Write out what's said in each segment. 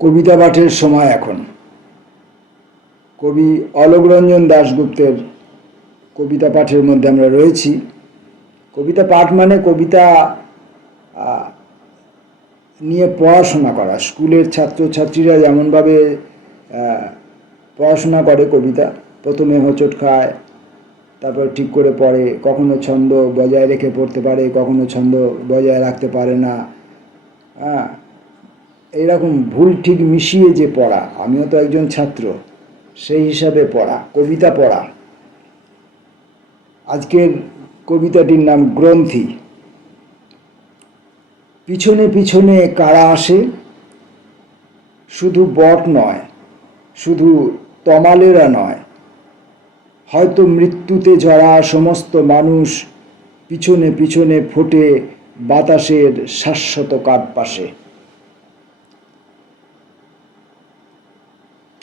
কবিতা পাঠের সময় এখন। কবি অলোকরঞ্জন দাশগুপ্তের কবিতা পাঠের মধ্যে আমরা রয়েছি। কবিতা পাঠ মানে কবিতা নিয়ে পড়াশোনা করা। স্কুলের ছাত্রছাত্রীরা যেমনভাবে পড়াশোনা করে, কবিতা প্রথমে হোঁচট খায়, তারপর ঠিক করে পড়ে, কখনো ছন্দ বজায় রেখে পড়তে পারে, কখনো ছন্দ বজায় রাখতে পারে না। এইরকম ভুল ঠিক মিশিয়ে যে পড়া, আমিও তো একজন ছাত্র, সেই হিসাবে পড়া, কবিতা পড়া। আজকের কবিতাটির নাম গ্রন্থি। পিছনে পিছনে কারা আসে, শুধু বট নয়, শুধু তমালেরা নয়, হয়তো মৃত্যুতে ঝরা সমস্ত মানুষ পিছনে পিছনে ফোটে বাতাসের শাশ্বত কাঠপাশে।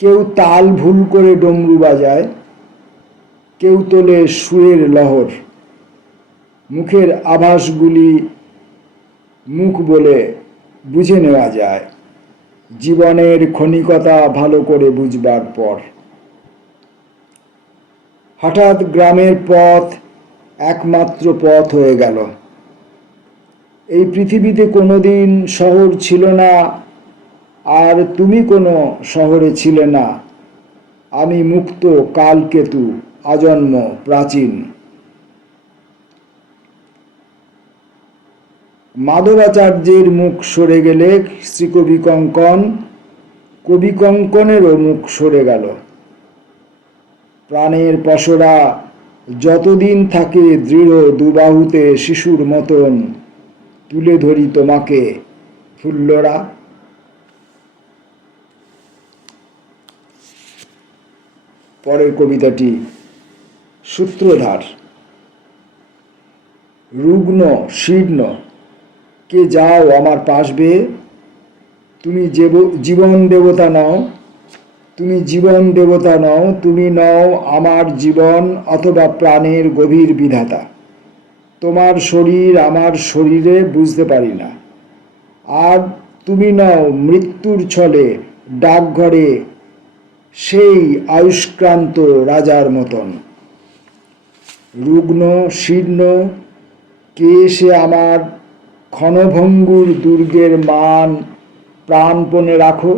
কেউ তাল ভুল করে ডমরু বাজায়, কেউ তোলে সুরের লহর। মুখের আভাসগুলি মুখ বলে বুঝে নেওয়া যায় জীবনের ক্ষণিকতা ভালো করে বুঝবার পর। হঠাৎ গ্রামের পথ একমাত্র পথ হয়ে গেল। এই পৃথিবীতে কোনোদিন শহর ছিল না, আর তুমি কোনো শহরে ছিলে না। আমি মুক্ত কালকেতু, আজন্ম প্রাচীন। মাধবাচার্যের মুখ সরে গেলে শ্রীকবি কঙ্কন, কবি কঙ্কনেরও মুখ সরে গেল। প্রাণের পসরা যতদিন থাকে দৃঢ় দুবাহুতে শিশুর মতন, তুলে ধরি তোমাকে ফুল্লরা। পরের কবিতাটি সূত্রধার। রুগ্ন শীর্ণ কে যাও আমার পাশ বেয়ে, তুমি জীবন দেবতা নও, তুমি জীবন দেবতা নও, তুমি নও আমার জীবন অথবা প্রাণের গভীর বিধাতা। তোমার শরীর আমার শরীরে বুঝতে পারি না, আর তুমি নও মৃত্যুর ছলে ডাকঘরে সেই আয়ুষ্ক্রান্ত রাজার মতন। রুগ্ন শীর্ণ কে সে আমার ক্ষণভঙ্গুর দুর্গের মান প্রাণপণে রাখো।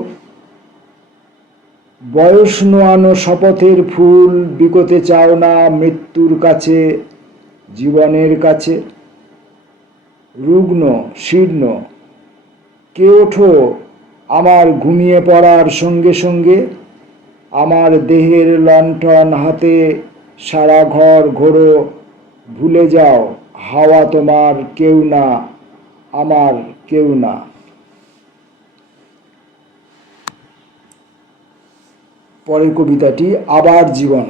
বয়স নোয়ানো শপথের ফুল বিকোতে চাও না মৃত্যুর কাছে, জীবনের কাছে। রুগ্ন শীর্ণ কে ওঠো আমার ঘুমিয়ে পড়ার সঙ্গে সঙ্গে, আমার দেহের লণ্ঠন হাতে সারা ঘর ঘোরো, ভুলে যাও হাওয়া তোমার কেউ না, আমার কেউ না। পরের কবিতাটি আবার জীবন।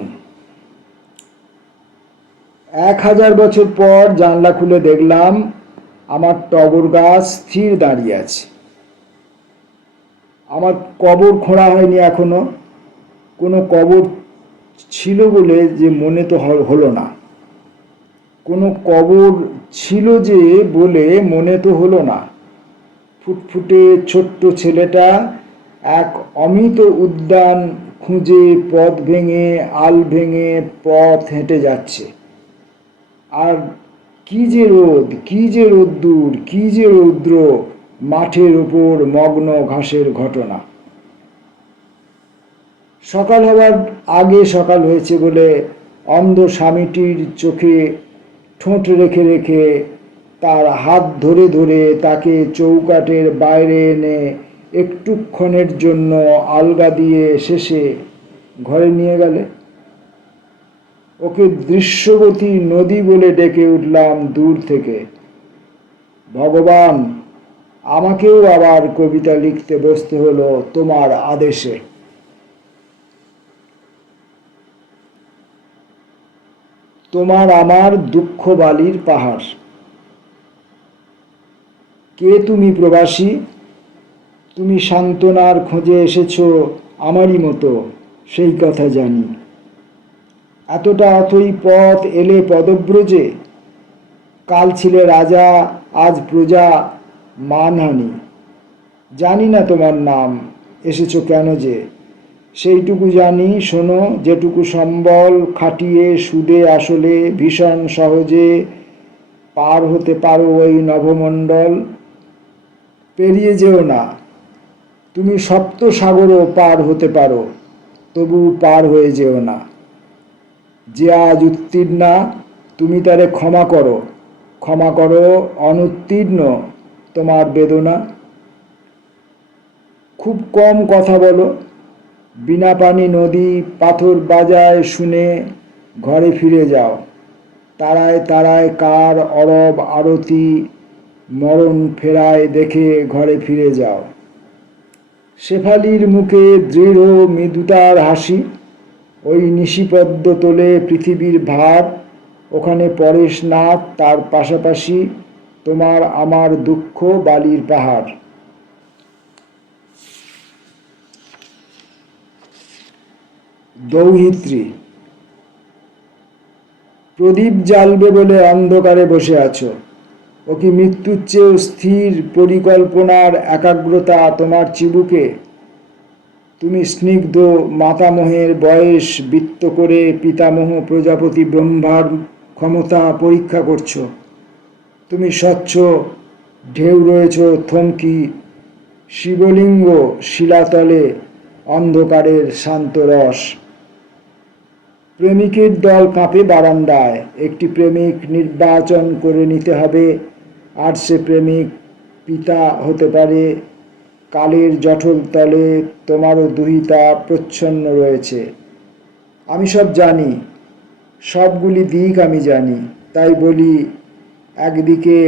1000 বছর পর জানলা খুলে দেখলাম আমার টগর গাছ স্থির দাঁড়িয়ে আছে। আমার কবর খোঁড়া হয়নি এখনো। কোনো কবর ছিল বলে যে মনে তো হলো না, কোনো কবর ছিল যে বলে মনে তো হলো না। ফুটফুটে ছোট্ট ছেলেটা এক অমিত উদ্যান খুঁজে পথ ভেঙে আল ভেঙে পথ হেঁটে যাচ্ছে। আর কি যে রোদ, কি যে রোদ্দুর, কি যে রৌদ্র, মাঠের ওপর মগ্ন ঘাসের ঘটনা। সকাল হওয়ার আগে সকাল হয়েছে বলে অন্ধ স্বামীটির চোখে ঠোঁট রেখে রেখে তার হাত ধরে ধরে তাকে চৌকাঠের বাইরে এনে একটুক্ষণের জন্য আলগা দিয়ে শেষে ঘরে নিয়ে গেলে। ওকে দৃশ্যবতী নদী বলে ডেকে উঠলাম দূর থেকে। ভগবান, আমাকেও আবার কবিতা লিখতে বসতে হলো তোমার আদেশে। তোমার আমার দুঃখ বালির পাহাড়। কে তুমি প্রবাসী, তুমি সান্ত্বনার খোঁজে এসেছো আমারই মতো, সেই কথা জানি। এতটা অথই পথ এলে পদব্রজে, কাল ছিলে রাজা আজ প্রজা মানহানি। জানি না তোমার নাম, এসেছো কেন যে? সেইটুকু জানি, শোনো, যেটুকু সম্বল খাটিয়ে সুদে আসলে ভীষণ সহজে পার হতে পারো ওই নভমণ্ডল। পেরিয়ে যেও না। তুমি সপ্ত সাগরও পার হতে পারো, তবু পার হয়ে যেও না। যে আজ উত্তীর্ণা, তুমি তারে ক্ষমা করো, ক্ষমা করো অনুত্তীর্ণ তোমার বেদনা। খুব কম কথা বলো, বিনা পানি নদী পাথর বাজায় শুনে ঘরে ফিরে যাও। তারায় তারায় কার অরব আরতি, মরণ ফেরায় দেখে ঘরে ফিরে যাও। শেফালির মুখে দৃঢ় মৃদুতার হাসি, ওই নিশিপদ্ম তোলে পৃথিবীর ভার। ওখানে পরেশনাথ, তার পাশাপাশি তোমার আমার দুঃখ বালির পাহাড়। দৌহিত্রী। প্রদীপ জ্বালবে বলে অন্ধকারে বসে আছো। ও কি মৃত্যুর চেয়েও স্থির পরিকল্পনার একাগ্রতা তোমার চিবুকে? তুমি স্নিগ্ধ মাতামহের বয়স বৃত্ত করে পিতামহ প্রজাপতি ব্রহ্মার ক্ষমতা পরীক্ষা করছো। তুমি স্বচ্ছ ঢেউ রয়েছ থমকি, শিবলিঙ্গ শিলাতলে অন্ধকারের শান্ত রস। প্রেমিকের দল কাঁপে বারান্দায়। একটি প্রেমিক নির্বাচন করে নিতে হবে, আর সে প্রেমিক পিতা হতে পারে। কালের জঠল তলে তোমারও দুহিতা প্রচ্ছন্ন রয়েছে। আমি সব জানি, সবগুলি দিক আমি জানি। তাই বলি, একদিকে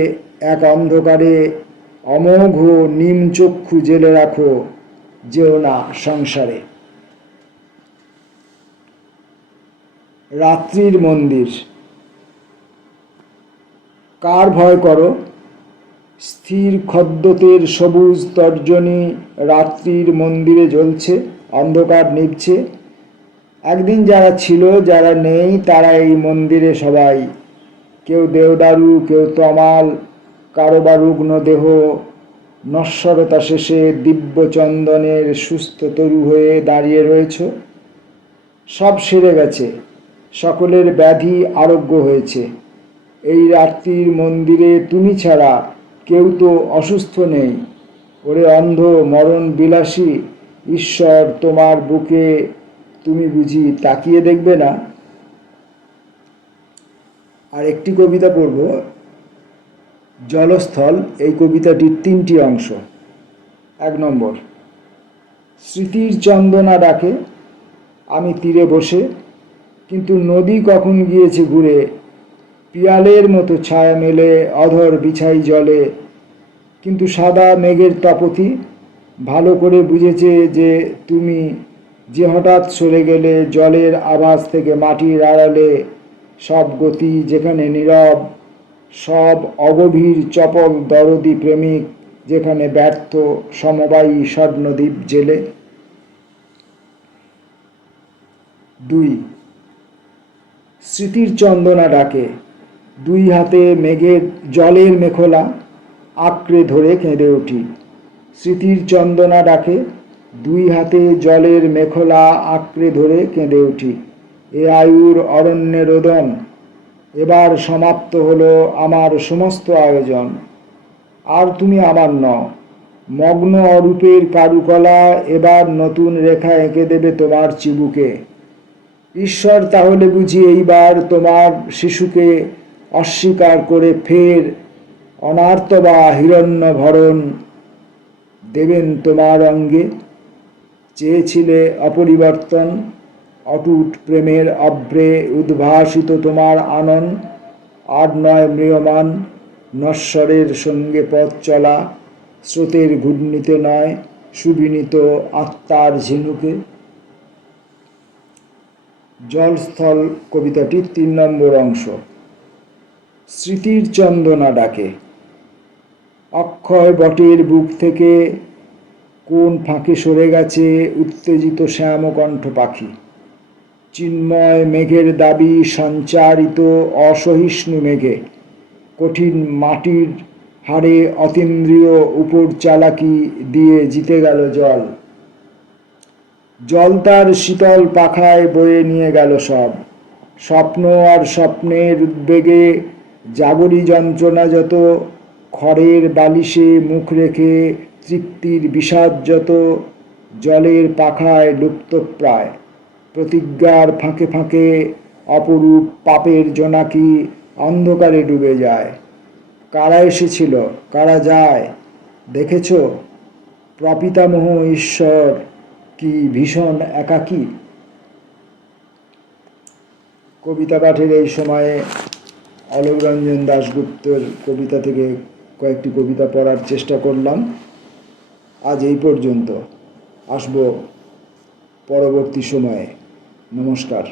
এক অন্ধকারে অমোঘ নিম চক্ষু জেলে রাখো, যেও না সংসারে। রাত্রির মন্দির। কার ভয় করো? স্থির খদ্যোতের সবুজ তর্জনী রাত্রির মন্দিরে জ্বলছে, অন্ধকার নিভছে। একদিন যারা ছিল, যারা নেই, তারা এই মন্দিরে সবাই। কেউ দেওদারু, কেউ তমাল, কারো বা রুগ্ন দেহ। নশ্বরতা শেষে দিব্য চন্দনের সুস্থ তরু হয়ে দাঁড়িয়ে রয়েছ। সব সেরে গেছে, সকলের ব্যাধি আরোগ্য হয়েছে। এই রাত্রির মন্দিরে তুমি ছাড়া কেউ তো অসুস্থ নেই। ওরে অন্ধ মরণ বিলাসী, ঈশ্বর তোমার বুকে, তুমি বুঝি তাকিয়ে দেখবে না? আর একটি কবিতা পড়ব, জলস্থল। এই কবিতাটির 3টি অংশ। 1 নম্বর। স্মৃতির চন্দনা ডাকে, আমি তীরে বসে, কিন্তু নদী কখন গিয়েছে ঘুরে। পিয়ালের মতো ছায়া মেলে অধর বিছাই জলে, কিন্তু সাদা মেঘের তপতি ভালো করে বুঝেছে যে তুমি, যে হঠাৎ সরে গেলে জলের আভাস থেকে মাটির আড়ালে। সব গতি যেখানে নীরব, সব অগভীর চপল দরদি প্রেমিক যেখানে ব্যর্থ সমবায়ী স্বর্ণদ্বীপ জেলে। 2। স্মৃতির চন্দনা ডাকে, 2 হাতে মেঘের জলের মেখলা আঁকড়ে ধরে কেঁদে উঠি। স্মৃতির চন্দনা ডাকে, 2 হাতে জলের মেখলা আঁকড়ে ধরে কেঁদে উঠি। এ আয়ুর অরণ্যে রোদন, এবার সমাপ্ত হলো আমার সমস্ত আয়োজন। আর তুমি আমার নও। মগ্ন অরূপের কারুকলা এবার নতুন রেখা এঁকে দেবে তোমার চিবুকে। ঈশ্বর তাহলে বুঝি এইবার তোমার শিশুকে অস্বীকার করে ফের অনার্ত বা হিরণ্য ভরণ দেবেন তোমার অঙ্গে। চেয়েছিলে অপরিবর্তন, অটুট প্রেমের অভ্রে উদ্ভাসিত তোমার আনন। আর নয় ম্রিয়মান নশ্বরের সঙ্গে পথ চলা, স্রোতের ঘূর্ণিতে নয় সুবিনীত আত্মার ঝিনুকে। জলস্থল কবিতাটির 3 নম্বর অংশ। স্মৃতির চন্দনা ডাকে, অক্ষয় বটের বুক থেকে কোন ফাঁকে সরে গেছে উত্তেজিত শ্যামকণ্ঠ পাখি। চিন্ময় মেঘের দাবি সঞ্চারিত অসহিষ্ণু মেঘে, কঠিন মাটির হাড়ে অতীন্দ্রিয় উপর চালাকি দিয়ে জিতে গেল জল। জল তার শীতল পাখায় বয়ে নিয়ে গেল সব স্বপ্ন আর স্বপ্নের উদ্বেগে জাগরি যন্ত্রণা যত, খড়ের বালিশে মুখ রেখে তৃপ্তির বিষাদ যত, জলের পাখায় লুপ্তপ্রায় প্রতিজ্ঞার ফাঁকে ফাঁকে অপরূপ পাপের জোনাকি অন্ধকারে ডুবে যায়। কারা এসেছিল, কারা যায় দেখেছ? প্রপিতামহ ঈশ্বর কি ভীষণ একাকী। কবিতা পাঠের এই সময়ে অলোক রঞ্জন দাশগুপ্তর কবিতা থেকে কয়েকটি কবিতা পড়ার চেষ্টা করলাম। আজ এই পর্যন্ত, আসব পরবর্তী সময়ে। নমস্কার।